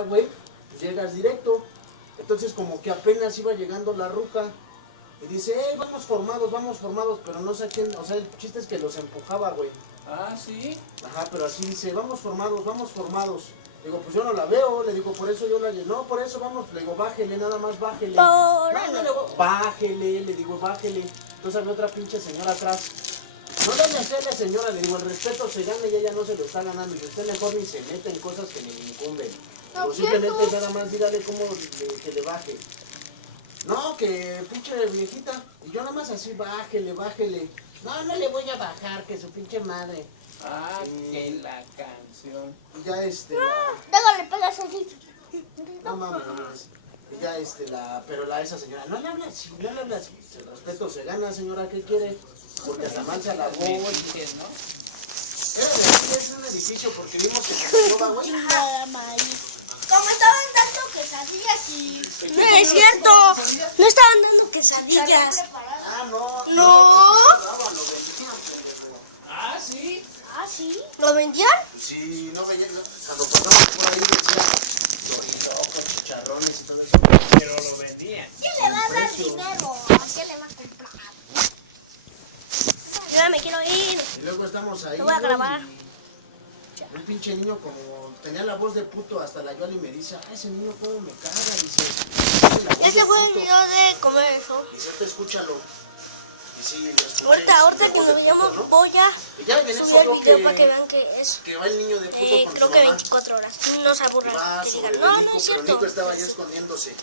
güey, pues llegas directo. Entonces como que apenas iba llegando la ruca y dice, vamos formados, pero no sé a quién, o sea, el chiste es que los empujaba, güey. Ah, ¿sí? Ajá, pero así dice, vamos formados. Digo, pues yo no la veo, le digo, por eso yo la... No, por eso vamos, le digo, bájele, nada más bájele. No, bájele, le digo, bájele. Entonces había otra pinche señora atrás. No le hacerle, señora, le digo, el respeto se gana y ella no se lo está ganando. Y usted mejor ni se mete en cosas que ni le incumben. O simplemente nada más dígale cómo que le baje. No, que pinche viejita. Y yo nada más así, bájele. No, no le voy a bajar, que su pinche madre. Ah, que la canción. Y ya Luego le pegas así. No mames. Y ya esa señora, no le habla así. El respeto se gana, señora, ¿qué quiere? Porque hasta mal se alabó, güey. Dices, ¿no? Era de aquí, es un edificio, porque vimos que se roba, güey. Como estaban dando quesadillas y... No es cierto. No estaban dando quesadillas. Ah, no. No. Lo vendían, pendejo. Ah, ¿sí? ¿Ah, sí? ¿Lo vendían? Sí, no veía, cuando pasamos por ahí decía dorilocos, chicharrones y todo eso. Pero lo vendían. ¿Quién le va a dar dinero? ¿A quién le va a comprar? Ya me quiero ir. Y luego estamos ahí. Lo voy a grabar. Y un pinche niño como tenía la voz de puto, hasta la Yoli me dice, ese niño cómo me caga, dice. Ese fue el video de comer eso. Dice, escúchalo. Y sí, lo escuché. Ahorita que nos veamos voy a y ya en eso subir el veo video para que vean que es. que va el niño de puto con Creo su que mamá. 24 horas. No se Y aburran. va Que sobre digan, el no, Nico, no es pero cierto. Nico estaba ya escondiéndose.